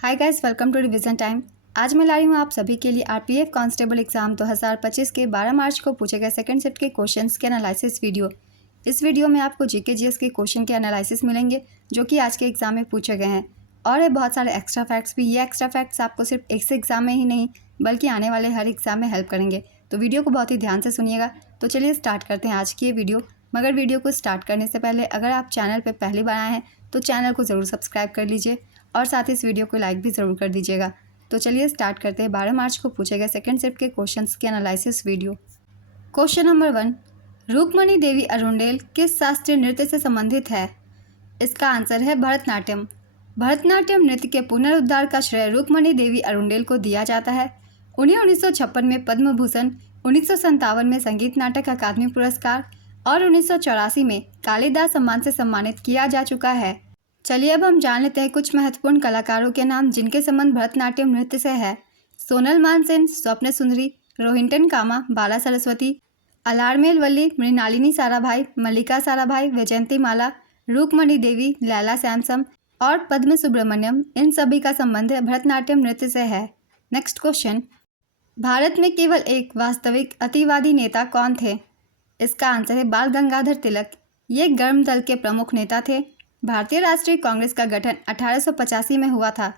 Hi guys, welcome to revision time. आज मैं ला रही हूँ आप सभी के लिए आरपीएफ कांस्टेबल एग्जाम 2025 के 12 मार्च को पूछे गए सेकंड शिफ्ट के क्वेश्चंस के एनालिसिस वीडियो। इस वीडियो में आपको जीके जीएस के क्वेश्चन के एनालिसिस मिलेंगे जो कि आज के एग्जाम में पूछे गए हैं, और बहुत सारे एक्स्ट्रा फैक्ट्स भी। ये एक्स्ट्रा फैक्ट्स आपको सिर्फ एक से एग्जाम में ही नहीं बल्कि आने वाले हर एग्जाम में हेल्प करेंगे, तो वीडियो को बहुत ही ध्यान से सुनिएगा। तो चलिए स्टार्ट करते हैं आज की ये वीडियो। मगर वीडियो को स्टार्ट करने से पहले अगर आप चैनल पर पहली बार आए हैं तो चैनल को ज़रूर सब्सक्राइब कर लीजिए और साथ ही इस वीडियो को लाइक भी ज़रूर कर दीजिएगा। तो चलिए स्टार्ट करते हैं 12 मार्च को पूछे गए सेकंड शिफ्ट के क्वेश्चंस के analysis video. Question number 1, Rukmini Devi Arundale किस शास्त्रीय नृत्य से संबंधित है? इसका आंसर है भरतनाट्यम। भरतनाट्यम नृत्य के पुनरुद्धार का श्रेय रुक्मणी देवी अरुंडेल को दिया जाता है। उन्हें 1956 में पद्म भूषण, 1957 में संगीत नाटक अकादमी पुरस्कार और 1984 में कालिदास सम्मान से सम्मानित किया जा चुका है। चलिए अब हम जान लेते हैं कुछ महत्वपूर्ण कलाकारों के नाम जिनके संबंध भरतनाट्यम नृत्य से है। सोनल मानसेन, स्वप्न सुंदरी, रोहिंटन कामा, बाला सरस्वती, अलारमेल वल्ली, मृणालिनी साराभाई, मल्लिका साराभाई, वैजयंती माला, रुक्मणी देवी, लैला सैमसम और पद्म सुब्रमण्यम, इन सभी का संबंध भरतनाट्यम नृत्य से है। नेक्स्ट क्वेश्चन, भारत में केवल एक वास्तविक अतिवादी नेता कौन थे? इसका आंसर है बाल गंगाधर तिलक। ये गर्म दल के प्रमुख नेता थे। भारतीय राष्ट्रीय कांग्रेस का गठन 1885 में हुआ था।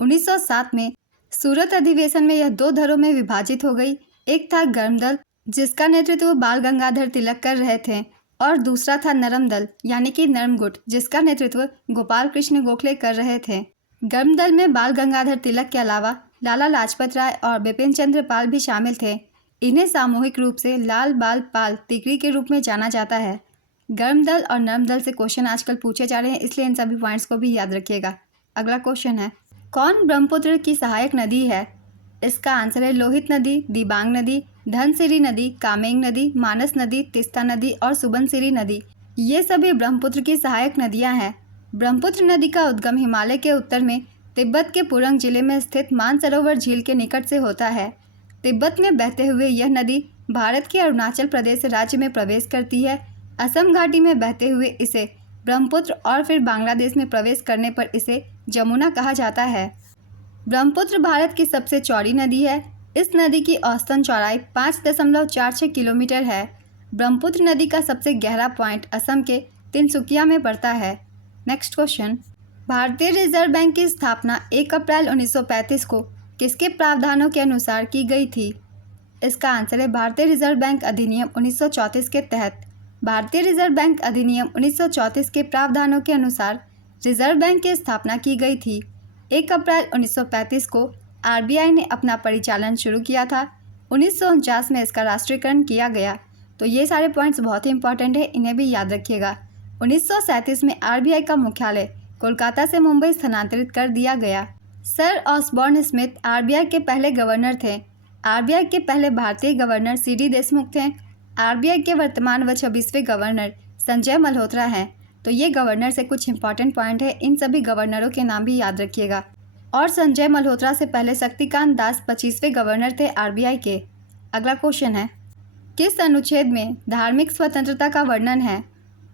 1907 में सूरत अधिवेशन में यह दो धड़ों में विभाजित हो गई। एक था गर्म दल जिसका नेतृत्व बाल गंगाधर तिलक कर रहे थे, और दूसरा था नरम दल यानी कि नरम गुट जिसका नेतृत्व गोपाल कृष्ण गोखले कर रहे थे। गर्म दल में बाल गंगाधर तिलक के अलावा लाला लाजपत राय और बिपिन चंद्र पाल भी शामिल थे। इन्हें सामूहिक रूप से लाल बाल पाल तिकड़ी के रूप में जाना जाता है। गर्म दल और नरम दल से क्वेश्चन आजकल पूछे जा रहे हैं, इसलिए इन सभी पॉइंट्स को भी याद रखिएगा। अगला क्वेश्चन है, कौन ब्रह्मपुत्र की सहायक नदी है? इसका आंसर है लोहित नदी, दिबांग नदी, धनसिरी नदी, कामेंग नदी, मानस नदी, तीस्ता नदी और सुबनसिरी नदी। ये सभी ब्रह्मपुत्र की सहायक नदियाँ हैं। ब्रह्मपुत्र नदी का उद्गम हिमालय के उत्तर में तिब्बत के पुरंग जिले में स्थित मानसरोवर झील के निकट से होता है। तिब्बत में बहते हुए यह नदी भारत के अरुणाचल प्रदेश राज्य में प्रवेश करती है। असम घाटी में बहते हुए इसे ब्रह्मपुत्र और फिर बांग्लादेश में प्रवेश करने पर इसे जमुना कहा जाता है। ब्रह्मपुत्र भारत की सबसे चौड़ी नदी है। इस नदी की औसतन चौड़ाई 5.46 किलोमीटर है। ब्रह्मपुत्र नदी का सबसे गहरा पॉइंट असम के तिनसुकिया में पड़ता है। नेक्स्ट क्वेश्चन, भारतीय रिजर्व बैंक की स्थापना 1 अप्रैल 1935 को किसके प्रावधानों के अनुसार की गई थी? इसका आंसर है भारतीय रिजर्व बैंक अधिनियम 1934 के तहत। भारतीय रिजर्व बैंक अधिनियम 1934 के प्रावधानों के अनुसार रिजर्व बैंक की स्थापना की गई थी। 1 अप्रैल 1935 को आरबीआई ने अपना परिचालन शुरू किया था। 1949 में इसका राष्ट्रीयकरण किया गया। तो ये सारे पॉइंट्स बहुत ही इंपॉर्टेंट है, इन्हें भी याद रखिएगा। 1937 में आरबीआई का मुख्यालय कोलकाता से मुंबई स्थानांतरित कर दिया गया। सर ऑसबॉर्न स्मिथ आरबीआई के पहले गवर्नर थे। आरबीआई के पहले भारतीय गवर्नर सीडी देशमुख थे। आरबीआई के वर्तमान व 26वें गवर्नर संजय मल्होत्रा हैं। तो ये गवर्नर से कुछ इंपॉर्टेंट पॉइंट है, इन सभी गवर्नरों के नाम भी याद रखिएगा। और संजय मल्होत्रा से पहले शक्तिकांत दास 25वें गवर्नर थे आरबीआई के। अगला क्वेश्चन है, किस अनुच्छेद में धार्मिक स्वतंत्रता का वर्णन है?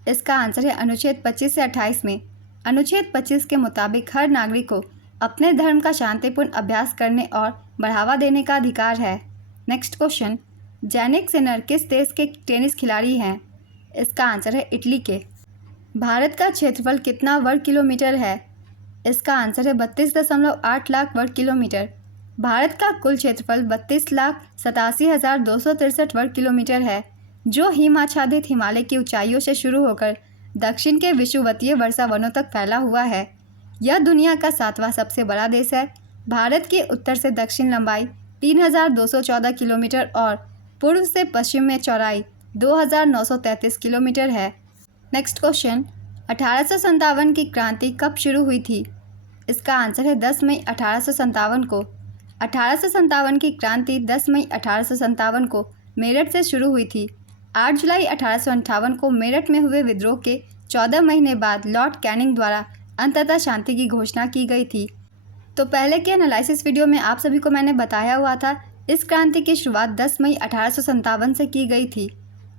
इसका आंसर है अनुच्छेद 25 से 28 में। अनुच्छेद 25 के मुताबिक हर नागरिक को अपने धर्म का शांतिपूर्ण अभ्यास करने और बढ़ावा देने का अधिकार है। नेक्स्ट क्वेश्चन, जैनिक सिनर किस देश के टेनिस खिलाड़ी हैं? इसका आंसर है इटली के। भारत का क्षेत्रफल कितना वर्ग किलोमीटर है? इसका आंसर है 32.8 लाख वर्ग किलोमीटर। भारत का कुल क्षेत्रफल 32,87,263 वर्ग किलोमीटर है, जो हिम आच्छादित हिमालय की ऊंचाइयों से शुरू होकर दक्षिण के विषुवतीय वर्षा वनों तक फैला हुआ है। यह दुनिया का 7वां सबसे बड़ा देश है। भारत के उत्तर से दक्षिण लंबाई 3,214 किलोमीटर और पूर्व से पश्चिम में चौड़ाई 2,933 किलोमीटर है। नेक्स्ट क्वेश्चन, 1857 की क्रांति कब शुरू हुई थी? इसका आंसर है 10 मई 1857 को। 1857 की क्रांति 10 मई 1857 को मेरठ से शुरू हुई थी। 8 जुलाई 1858 को मेरठ में हुए विद्रोह के 14 महीने बाद लॉर्ड कैनिंग द्वारा अंततः शांति की घोषणा की गई थी। तो पहले के एनालिसिस वीडियो में आप सभी को मैंने बताया हुआ था इस क्रांति की शुरुआत 10 मई 1857 से की गई थी।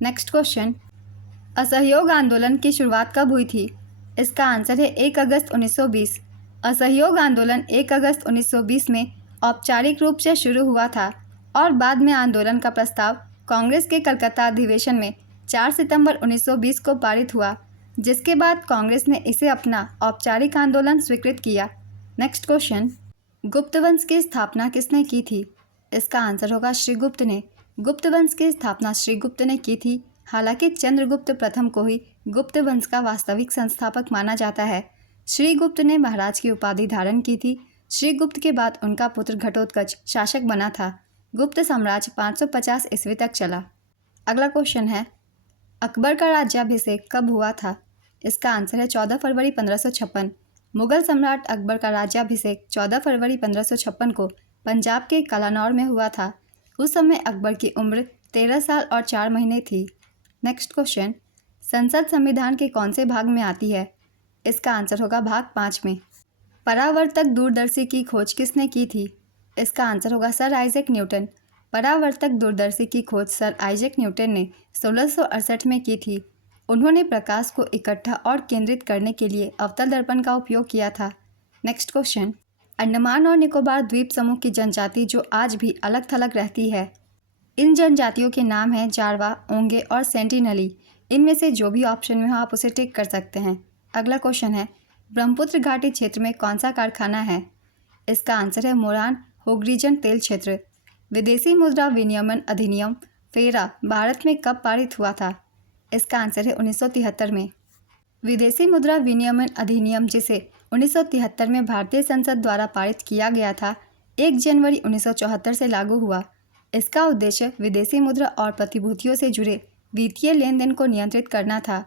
नेक्स्ट क्वेश्चन, असहयोग आंदोलन की शुरुआत कब हुई थी? इसका आंसर है 1 अगस्त 1920। असहयोग आंदोलन 1 अगस्त 1920 में औपचारिक रूप से शुरू हुआ था और बाद में आंदोलन का प्रस्ताव कांग्रेस के कलकत्ता अधिवेशन में 4 सितंबर 1920 को पारित हुआ, जिसके बाद कांग्रेस ने इसे अपना औपचारिक आंदोलन स्वीकृत किया। नेक्स्ट क्वेश्चन, गुप्त वंश की स्थापना किसने की थी? इसका आंसर होगा श्रीगुप्त ने। गुप्त वंश की स्थापना श्रीगुप्त ने की थी। हालांकि चंद्रगुप्त प्रथम को ही गुप्त वंश का वास्तविक संस्थापक माना जाता है। श्रीगुप्त ने महाराज की उपाधि धारण की थी। श्रीगुप्त के बाद उनका पुत्र घटोत्कच शासक बना था। गुप्त साम्राज्य 550 ईस्वी तक चला। अगला क्वेश्चन है, अकबर का राज्याभिषेक कब हुआ था? इसका आंसर है 14 फरवरी 1556। मुगल सम्राट अकबर का राज्याभिषेक 14 फरवरी 1556 को पंजाब के कलानौर में हुआ था। उस समय अकबर की उम्र 13 साल और 4 महीने थी। नेक्स्ट क्वेश्चन, संसद संविधान के कौन से भाग में आती है? इसका आंसर होगा भाग 5 में। परावर्तक दूरदर्शी की खोज किसने की थी? इसका आंसर होगा सर आइजैक न्यूटन। परावर्तक दूरदर्शी की खोज सर आइजैक न्यूटन ने 1668 में की थी। उन्होंने प्रकाश को इकट्ठा और केंद्रित करने के लिए अवतल दर्पण का उपयोग किया था। नेक्स्ट क्वेश्चन, अंडमान और निकोबार द्वीप समूह की जनजाति जो आज भी अलग थलग रहती है, इन जनजातियों के नाम हैं जारवा, ओंगे और सेंटिनली। इनमें से जो भी ऑप्शन में हो आप उसे टिक कर सकते हैं। अगला क्वेश्चन है, ब्रह्मपुत्र घाटी क्षेत्र में कौन सा कारखाना है? इसका आंसर है मोरान होगरीजन तेल क्षेत्र। विदेशी मुद्रा विनियमन अधिनियम फेरा भारत में कब पारित हुआ था? इसका आंसर है 1973 में। विदेशी मुद्रा विनियमन अधिनियम, जिसे 1973 में भारतीय संसद द्वारा पारित किया गया था, 1 जनवरी 1974 से लागू हुआ। इसका उद्देश्य विदेशी मुद्रा और प्रतिभूतियों से जुड़े वित्तीय लेन देन को नियंत्रित करना था।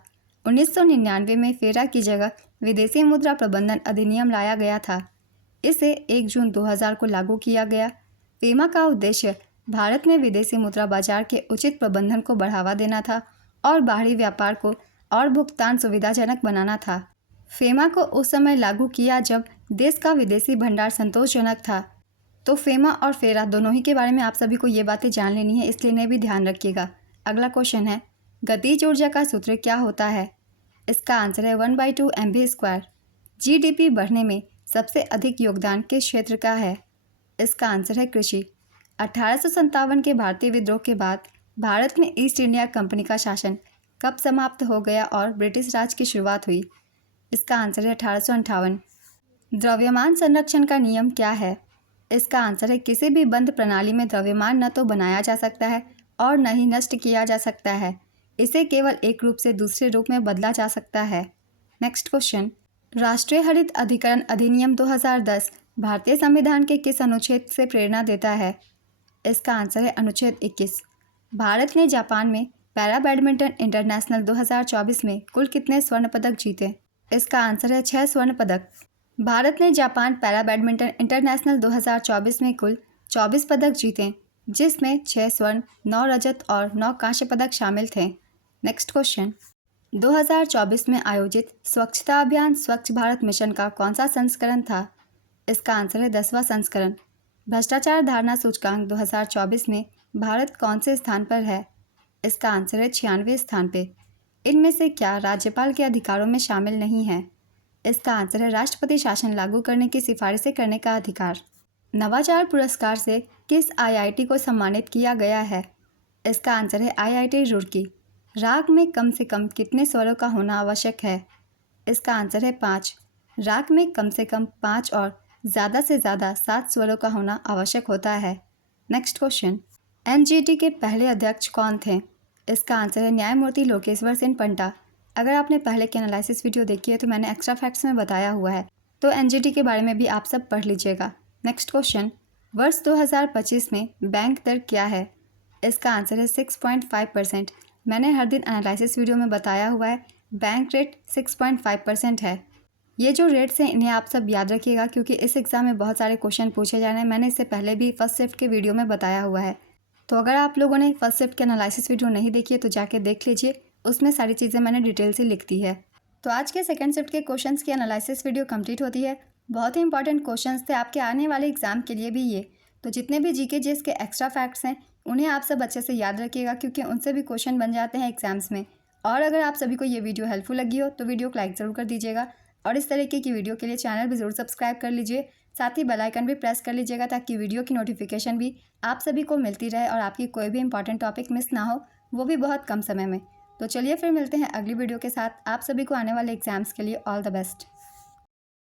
1999 में फेरा की जगह विदेशी मुद्रा प्रबंधन अधिनियम लाया गया था। इसे 1 जून 2000 को लागू किया गया। फेमा का उद्देश्य भारत में विदेशी मुद्रा बाजार के उचित प्रबंधन को बढ़ावा देना था और बाहरी व्यापार को और भुगतान सुविधाजनक बनाना था। फेमा को उस समय लागू किया जब देश का विदेशी भंडार संतोषजनक था। तो फेमा और फेरा दोनों ही के बारे में आप सभी को ये बातें जान लेनी है, इसलिए इन्हें भी ध्यान रखिएगा। अगला क्वेश्चन है, गतिज ऊर्जा का सूत्र क्या होता है? इसका आंसर है 1/2 mv²। जीडीपी बढ़ने में सबसे अधिक योगदान किस क्षेत्र का है? इसका आंसर है कृषि। 1857 के भारतीय विद्रोह के बाद भारत में ईस्ट इंडिया कंपनी का शासन कब समाप्त हो गया और ब्रिटिश राज की शुरुआत हुई? इसका आंसर है 1858। द्रव्यमान संरक्षण का नियम क्या है? इसका आंसर है किसी भी बंद प्रणाली में द्रव्यमान न तो बनाया जा सकता है और न ही नष्ट किया जा सकता है। इसे केवल एक रूप से दूसरे रूप में बदला जा सकता है। नेक्स्ट क्वेश्चन, राष्ट्रीय हरित अधिकरण अधिनियम 2010 भारतीय संविधान के किस अनुच्छेद से प्रेरणा देता है? इसका आंसर है अनुच्छेद 21। भारत ने जापान में पैरा बैडमिंटन इंटरनेशनल 2024 में कुल कितने स्वर्ण पदक जीते? इसका आंसर है 6 स्वर्ण पदक। भारत ने जापान पैरा बैडमिंटन इंटरनेशनल 2024 में कुल 24 पदक जीते, जिसमें 6 स्वर्ण, 9 रजत और 9 कांस्य पदक शामिल थे। नेक्स्ट क्वेश्चन, 2024 में आयोजित स्वच्छता अभियान स्वच्छ भारत मिशन का कौन सा संस्करण था? इसका आंसर है 10वां संस्करण। भ्रष्टाचार धारणा सूचकांक 2024 में भारत कौन से स्थान पर है? इसका आंसर है 96वें स्थान पे। इनमें से क्या राज्यपाल के अधिकारों में शामिल नहीं है? इसका आंसर है राष्ट्रपति शासन लागू करने की सिफारिशें करने का अधिकार। नवाचार पुरस्कार से किस आईआईटी को सम्मानित किया गया है? इसका आंसर है आईआईटी रुड़की। राग में कम से कम कितने स्वरों का होना आवश्यक है? इसका आंसर है 5। राग में कम से कम 5 और ज़्यादा से ज़्यादा 7 स्वरों का होना आवश्यक होता है। नेक्स्ट क्वेश्चन, एनजीटी के पहले अध्यक्ष कौन थे? इसका आंसर है न्यायमूर्ति लोकेश्वर सेन पंटा। अगर आपने पहले की एनालिसिस वीडियो देखी है तो मैंने एक्स्ट्रा फैक्ट्स में बताया हुआ है, तो एनजीटी के बारे में भी आप सब पढ़ लीजिएगा। नेक्स्ट क्वेश्चन, वर्ष 2025 में बैंक दर क्या है? इसका आंसर है 6.5%। मैंने हर दिन एनालिसिस वीडियो में बताया हुआ है, बैंक रेट 6.5% है। ये जो रेट्स हैं इन्हें आप सब याद रखिएगा, क्योंकि इस एग्ज़ाम में बहुत सारे क्वेश्चन पूछे जा रहे हैं। मैंने इससे पहले भी फर्स्ट शिफ्ट के वीडियो में बताया हुआ है, तो अगर आप लोगों ने फर्स्ट शिफ्ट के एनालिसिस वीडियो नहीं देखी है तो जाके देख लीजिए, उसमें सारी चीज़ें मैंने डिटेल से लिख दी है। तो आज के सेकंड शिफ्ट के क्वेश्चंस की एनालिसिस वीडियो कंप्लीट होती है। बहुत ही इंपॉर्टेंट क्वेश्चंस थे आपके आने वाले एग्जाम के लिए भी ये। तो जितने भी जीके जीएस के एक्स्ट्रा फैक्ट्स हैं उन्हें आप सब अच्छे से याद रखिएगा, क्योंकि उनसे भी क्वेश्चन बन जाते हैं एग्जाम्स में। और अगर आप सभी को ये वीडियो हेल्पफुल लगी हो तो वीडियो को लाइक ज़रूर कर दीजिएगा और इस तरीके की वीडियो के लिए चैनल भी ज़रूर सब्सक्राइब कर लीजिए। साथ ही बेल आइकन भी प्रेस कर लीजिएगा ताकि वीडियो की नोटिफिकेशन भी आप सभी को मिलती रहे और आपकी कोई भी इंपॉर्टेंट टॉपिक मिस ना हो, वो भी बहुत कम समय में। तो चलिए फिर मिलते हैं अगली वीडियो के साथ। आप सभी को आने वाले एग्जाम्स के लिए ऑल द बेस्ट।